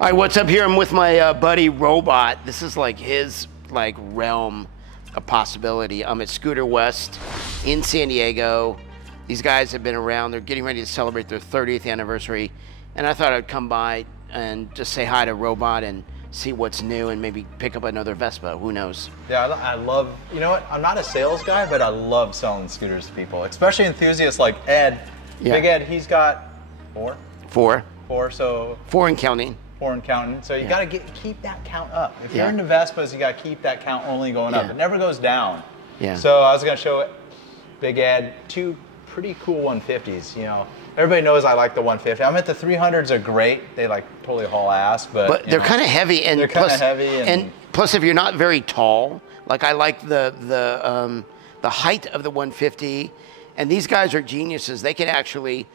All right, what's up here? I'm with my buddy Robot. This is like his realm of possibility. I'm at Scooterwest in San Diego. These guys have been around. They're getting ready to celebrate their 30th anniversary. And I thought I'd come by and just say hi to Robot and see what's new and maybe pick up another Vespa. Who knows? Yeah, I love, you know what? I'm not a sales guy, but I love selling scooters to people, especially enthusiasts like Ed. Yeah. Big Ed, he's got four. So 4 and counting. 4 and counting. So you got to keep that count up. If you're into Vespas, you got to keep that count only going up. It never goes down. Yeah. So I was going to show Big Ed 2 pretty cool 150s. You know, everybody knows I like the 150. I mean, the 300s are great. They like totally haul ass, but they're kind of heavy. And they're kind of heavy. And plus, if you're not very tall, like I like the height of the 150. And these guys are geniuses. They can actually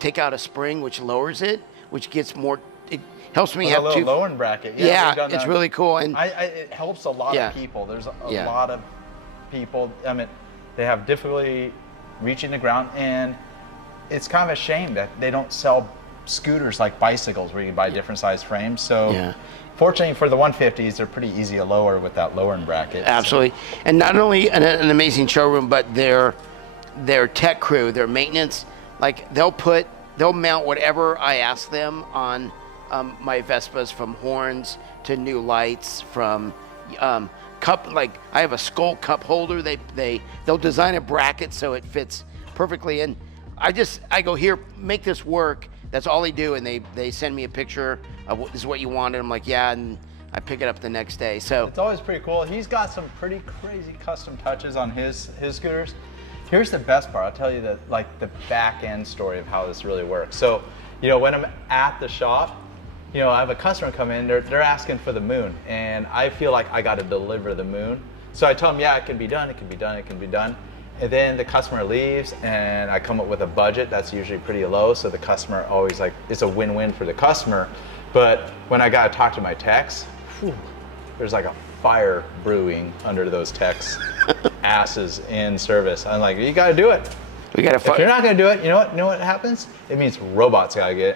take out a spring, which lowers it, which gets more. It helps me have a little lowering bracket. Yeah, it's really cool. And it helps a lot of people. There's a lot of people. I mean, they have difficulty reaching the ground, and it's kind of a shame that they don't sell scooters like bicycles where you can buy different size frames. So. Fortunately for the 150s, they're pretty east to lower with that lowering bracket. Absolutely. So. And not only an amazing showroom, but their tech crew, their maintenance, they'll mount whatever I ask them on my Vespas, from horns to new lights, from cup, I have a skull cup holder. They'll design a bracket so it fits perfectly. And I go, here, make this work. That's all they do. And they send me a picture of this is what you wanted. I'm like, yeah, and I pick it up the next day. So it's always pretty cool. He's got some pretty crazy custom touches on his scooters. Here's the best part. I'll tell you the back end story of how this really works. So, when I'm at the shop, I have a customer come in, they're asking for the moon, and I feel like I got to deliver the moon. So I tell them, yeah, it can be done, it can be done, it can be done. And then the customer leaves, and I come up with a budget that's usually pretty low, so the customer always it's a win-win for the customer. But when I got to talk to my techs, there's like a fire brewing under those techs' asses in service. I'm like, you got to do it. If you're not going to do it, you know what happens? It means Robot's got to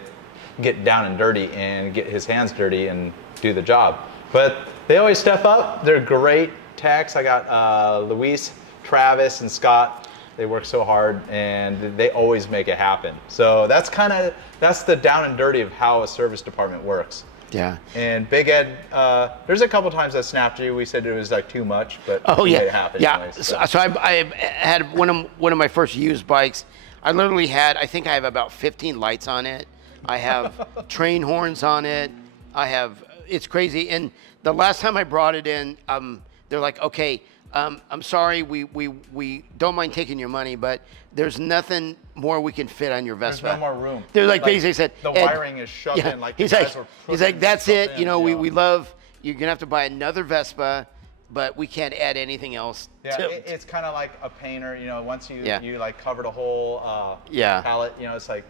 get down and dirty and get his hands dirty and do the job. But they always step up. They're great techs. I got Luis, Travis, and Scott. They work so hard, and they always make it happen. So that's the down and dirty of how a service department works. Yeah. And Big Ed, there's a couple times I snapped you. We said it was too much, but made it happen. Yeah. Anyway, so I had one of my first used bikes. I literally had, I think I have about 15 lights on it. I have train horns on it. It's crazy. And the last time I brought it in, they're like, okay, I'm sorry, we don't mind taking your money, but there's nothing more we can fit on your Vespa. There's no more room. They're basically said the wiring is shoved in. He's like, that's it. We love. You're gonna have to buy another Vespa, but we can't add anything else. Yeah, it's kind of like a painter. Once you cover the whole palette, it's like,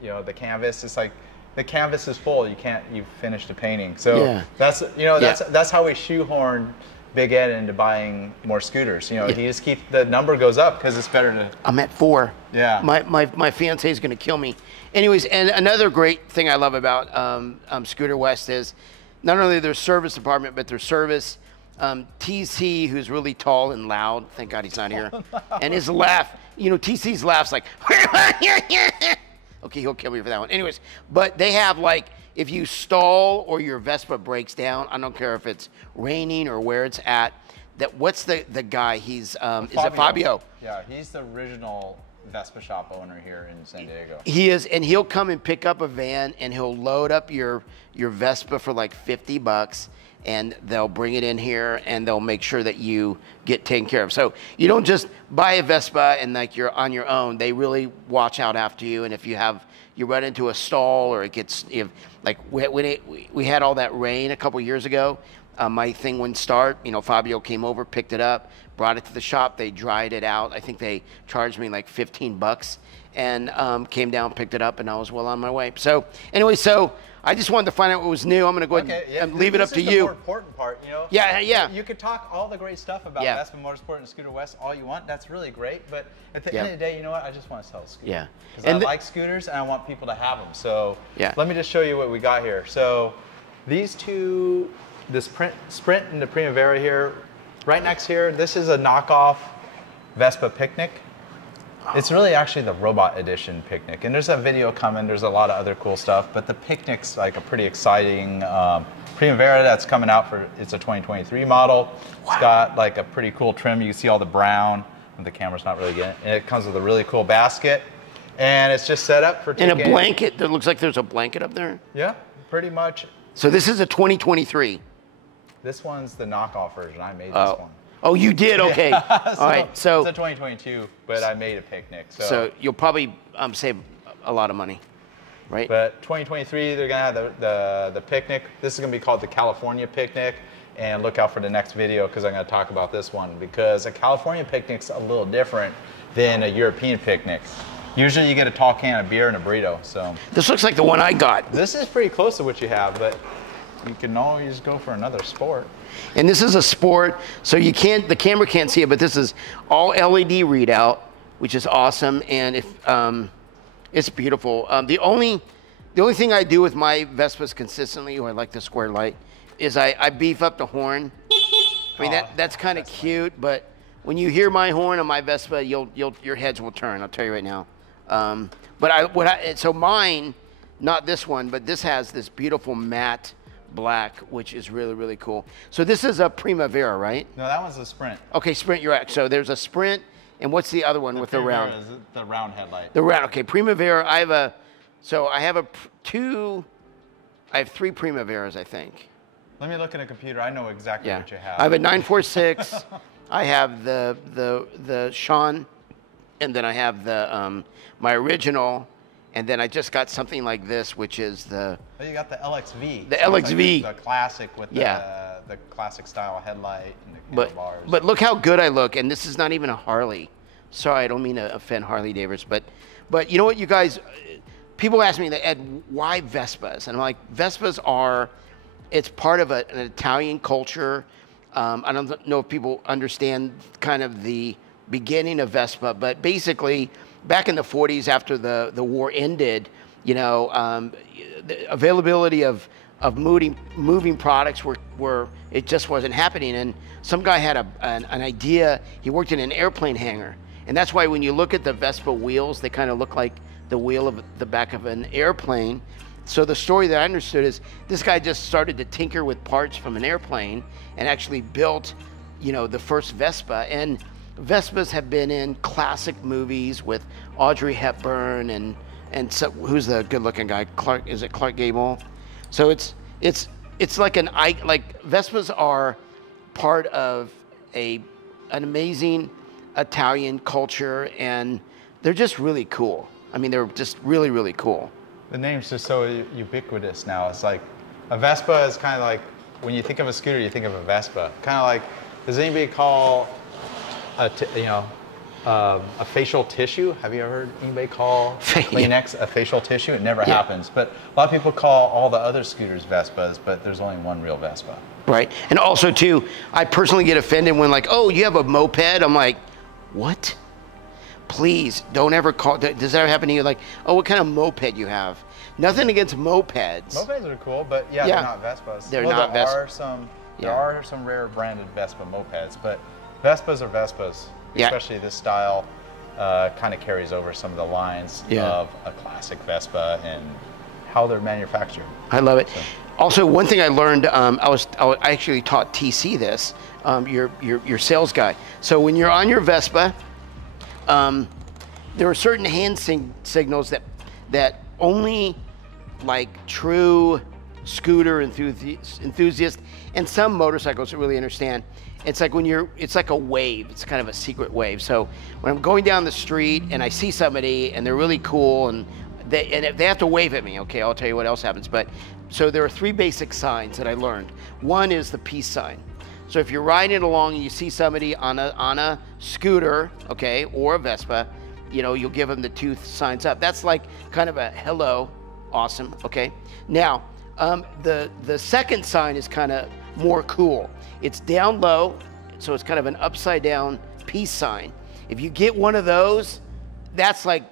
the canvas. It's like the canvas is full. You've finished the painting. So that's how we shoehorn Big Ed into buying more scooters. He just keeps the number goes up because it's better to. I'm at 4. Yeah. My fiance is gonna kill me. Anyways, and another great thing I love about Scooterwest is not only their service department, but their service. TC, who's really tall and loud. Thank God he's not here. And his laugh, TC's laughs like. Okay, he'll kill me for that one. Anyways, but they have if you stall or your Vespa breaks down, I don't care if it's raining or where it's at, what's the guy? He's, is it Fabio? Yeah, he's the original Vespa shop owner here in San Diego. He is, and he'll come and pick up a van, and he'll load up your Vespa for $50, and they'll bring it in here, and they'll make sure that you get taken care of. So you don't just buy a Vespa and you're on your own. They really watch out after you, and if you run into a stall or it gets, when we had all that rain a couple years ago, My thing wouldn't start. You know, Fabio came over, picked it up, brought it to the shop. They dried it out. I think they charged me like 15 bucks, and came down, picked it up, and I was well on my way. So anyway, so I just wanted to find out what was new. I'm going to go ahead and leave it up to you. This is the more important part, you know. Yeah. You could talk all the great stuff about Vespa Motorsport and Scooterwest all you want. That's really great, but at the end of the day, you know what? I just want to sell a scooter. Yeah. Because I like scooters and I want people to have them. So let me just show you what we got here. So these two, the Sprint and the Primavera here, right next here, this is a knockoff Vespa Picnic. It's really actually the Robot Edition Picnic. And there's a video coming, there's a lot of other cool stuff, but the Picnic's like a pretty exciting Primavera that's coming out for, it's a 2023 model. It's got like a pretty cool trim. You can see all the brown, and the camera's not really getting it. And it comes with a really cool basket. And it's just set up for taking. And a blanket, that looks like there's a blanket up there. Yeah, pretty much. So this is a 2023. This one's the knockoff version. I made this one. Oh, you did? Okay. So, all right. So it's a 2022, but I made a Picnic. So you'll probably save a lot of money, right? But 2023, they're gonna have the Picnic. This is gonna be called the California Picnic, and look out for the next video because I'm gonna talk about this one, because a California Picnic's a little different than a European Picnic. Usually you get a tall can of beer and a burrito. So this looks like the one I got. This is pretty close to what you have, but you can always go for another sport. And this is a sport, so you can't, the camera can't see it, but this is all LED readout, which is awesome, and if it's beautiful. The only thing I do with my Vespas consistently, or I like the square light, is I beef up the horn. I mean that's kind of cute, but when you hear my horn on my Vespa, your heads will turn. I'll tell you right now. So mine, not this one, but this has this beautiful matte black, which is really, really cool. So this is a Primavera, right? No, that one's a Sprint. Okay, Sprint, you're right. So there's a Sprint, and what's the other one with the round? Is the round headlight. The round, okay, Primavera. I have three Primaveras, I think. Let me look at a computer. I know exactly what you have. I have a 946. I have the Sean, and then I have the my original. And then I just got something like this, which is the... Oh, you got the LXV. The LXV. Like the classic with the classic style headlight and the handlebars. But look how good I look, and this is not even a Harley. Sorry, I don't mean to offend Harley Davidson, but you know what, you guys... People ask me, Ed, why Vespas? And I'm like, Vespas are... It's part of an Italian culture. I don't know if people understand kind of the beginning of Vespa, but basically... Back in the 40s, after the war ended, you know, the availability of moving products were it just wasn't happening. And some guy had an idea. He worked in an airplane hangar, and that's why when you look at the Vespa wheels, they kind of look like the wheel of the back of an airplane. So the story that I understood is this guy just started to tinker with parts from an airplane and actually built, you know, the first Vespa. And Vespas have been in classic movies with Audrey Hepburn and so, who's the good-looking guy? Is it Clark Gable? So it's like Vespas are part of an amazing Italian culture, and they're just really cool. I mean, they're just really, really cool. The name's just so ubiquitous now. It's like a Vespa is kind of like, when you think of a scooter, you think of a Vespa. Kind of like, does anybody call a facial tissue? Have you ever heard anybody call Kleenex a facial tissue? It never happens. But a lot of people call all the other scooters Vespas, but there's only one real Vespa. Right. And also, too, I personally get offended when, like, oh, you have a moped? I'm like, what? Please, don't ever call. Does that ever happen to you? Like, oh, what kind of moped you have? Nothing against mopeds. Mopeds are cool, but they're not Vespas. They're not Vespas. There are some rare branded Vespa mopeds, but Vespas are Vespas. Especially this style kind of carries over some of the lines of a classic Vespa and how they're manufactured. I love it. So. Also, one thing I learned, I actually taught TC this, your sales guy. So when you're on your Vespa, there are certain hand signals that only like true scooter enthusiasts and some motorcycles really understand. It's like it's like a wave. It's kind of a secret wave. So when I'm going down the street and I see somebody and they're really cool and and if they have to wave at me, okay, I'll tell you what else happens. But so there are 3 basic signs that I learned. One is the peace sign. So if you're riding along and you see somebody on a scooter, okay, or a Vespa, you know, you'll give them the 2 signs up. That's like kind of a hello, awesome, okay? Now, the second sign is kind of more cool. It's down low, so it's kind of an upside down peace sign. If you get one of those, that's like,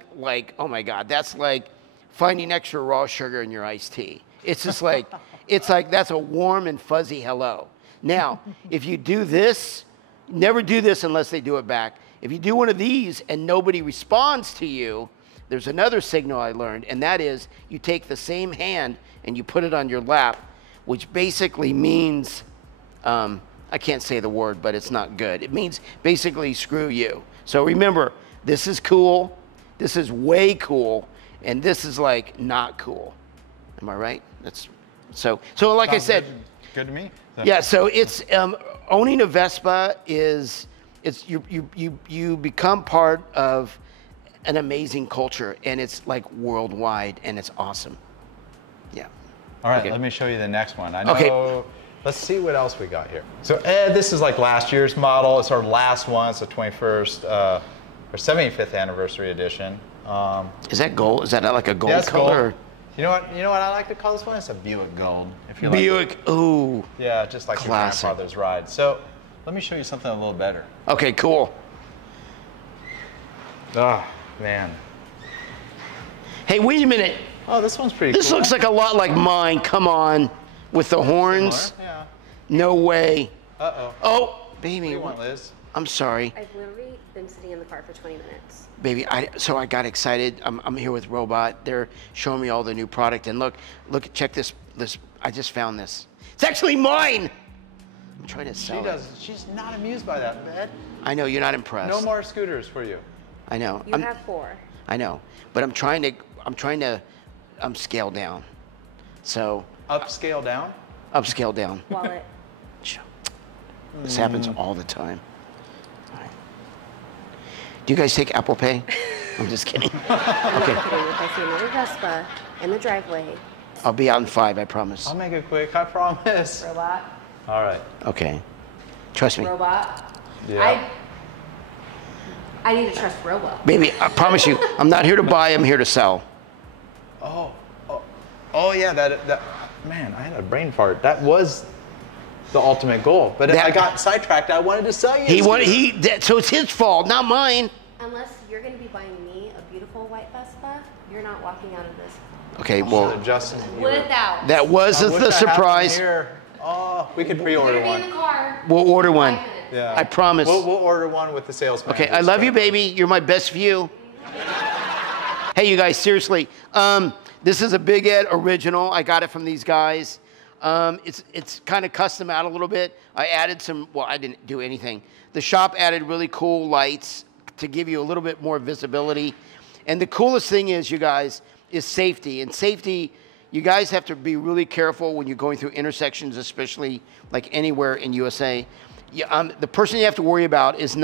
oh my God, that's like finding extra raw sugar in your iced tea. It's just like, it's like, that's a warm and fuzzy hello. Now, if you do this, never do this unless they do it back. If you do one of these and nobody responds to you, there's another signal I learned, and that is you take the same hand and you put it on your lap, which basically means, I can't say the word, but it's not good. It means basically screw you. So remember, this is cool, this is way cool, and this is like not cool. Am I right? That's so like I said, good to me. Yeah, so it's owning a Vespa is you become part of an amazing culture, and it's like worldwide, and it's awesome. Yeah. All right, okay. Let me show you the next one. I know. Okay. Let's see what else we got here. So this is like last year's model. It's our last one. It's the 21st or 75th anniversary edition. Is that gold? Is that like a gold that's color? Gold. You know what I like to call this one? It's a Buick Gold. If you Buick, like. ooh. Yeah, just like classic. Your grandfather's ride. So let me show you something a little better. Okay, cool. Oh, man. Hey, wait a minute. Oh, this one's pretty This cool. looks like a lot like mine. Come on. With the horns. Yeah. No way. Uh-oh. Oh, baby. What do you want, Liz? I'm sorry. I've literally been sitting in the car for 20 minutes. Baby, so I got excited. I'm here with Robot. They're showing me all the new product. And look, check this. I just found this. It's actually mine. I'm trying to sell it. She's not amused by that, Ed. I know, you're not impressed. No more scooters for you. I know. You have 4. I know. But I'm trying to scale down. So. Upscale down? Upscale down. Wallet. This happens all the time. All right. Do you guys take Apple Pay? I'm just kidding. Okay. If I see another Vespa in the driveway. I'll be out in 5, I promise. I'll make it quick, I promise. Robot. All right. Okay. Trust me. Robot. Yeah. I need to trust Robot. Baby, I promise you, I'm not here to buy, I'm here to sell. Oh yeah, that man, I had a brain fart. That was the ultimate goal. But I got sidetracked. I wanted to sell you. So it's his fault, not mine. Unless you're going to be buying me a beautiful white Vespa, you're not walking out of this. Okay, well, Justin. Without. that was the surprise. Oh, we could You're pre-order going to be in one. the car. We'll order one. 5 minutes. Yeah. I promise. We'll order one with the salesman. Okay, I love you, baby. You're my best view. Hey, you guys, seriously. This is a Big Ed original. I got it from these guys. It's kind of custom out a little bit. I added some, well, I didn't do anything. The shop added really cool lights to give you a little bit more visibility. And the coolest thing is, you guys, is safety. And safety, you guys have to be really careful when you're going through intersections, especially like anywhere in USA. The person you have to worry about is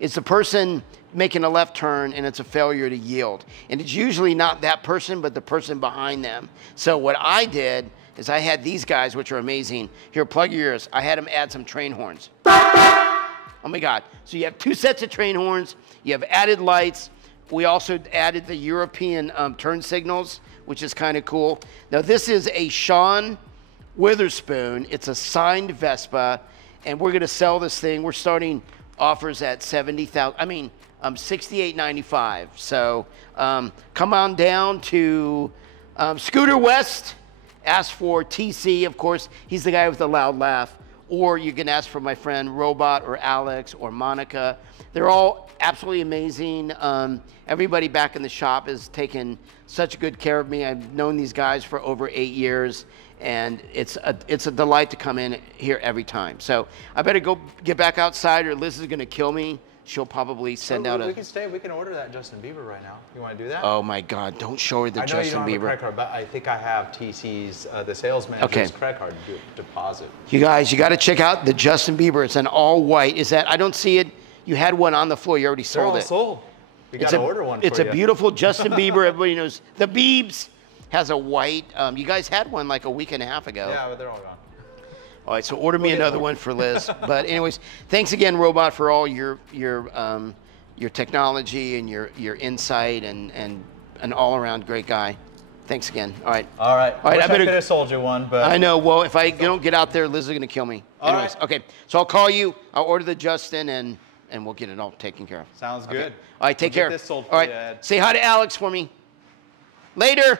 it's the person making a left turn and it's a failure to yield. And it's usually not that person, but the person behind them. So what I did is I had these guys, which are amazing. Here, plug your ears. I had them add some train horns. Oh my God. So you have 2 sets of train horns. You have added lights. We also added the European turn signals, which is kind of cool. Now this is a Sean Witherspoon. It's a signed Vespa, and we're gonna sell this thing. We're starting offers at $68.95. So come on down to Scooterwest. Ask for TC, of course. He's the guy with the loud laugh. Or you can ask for my friend Robot or Alex or Monica. They're all absolutely amazing. Everybody back in the shop has taken such good care of me. I've known these guys for over 8 years, and it's a delight to come in here every time. So I better go get back outside, or Liz is gonna kill me. She'll probably send out We can stay. We can order that Justin Bieber right now. You want to do that? Oh my God! Don't show her the Justin I know you don't Bieber. have a credit card, but I think I have TC's the sales manager's credit card deposit. You guys, you got to check out the Justin Bieber. It's an all white. Is that? I don't see it. You had one on the floor. You already sold it. They're all sold. We got to order one for It's you. a beautiful Justin Bieber. Everybody knows the Biebs has a white. You guys had one like a week and a half ago. Yeah, but they're all gone. All right, so order me another one for Liz. But anyways, thanks again, Robot, for all your technology and your insight and an all-around great guy. Thanks again. All right. All right. All right. I could have sold you one, but I know. Well, if I don't get out there, Liz is gonna kill me. All Anyways, right. okay. So I'll call you. I'll order the Justin and we'll get it all taken care of. sounds Okay. good. All right. Take We'll care. get this sold for all right. you, Ed. Say hi to Alex for me. Later.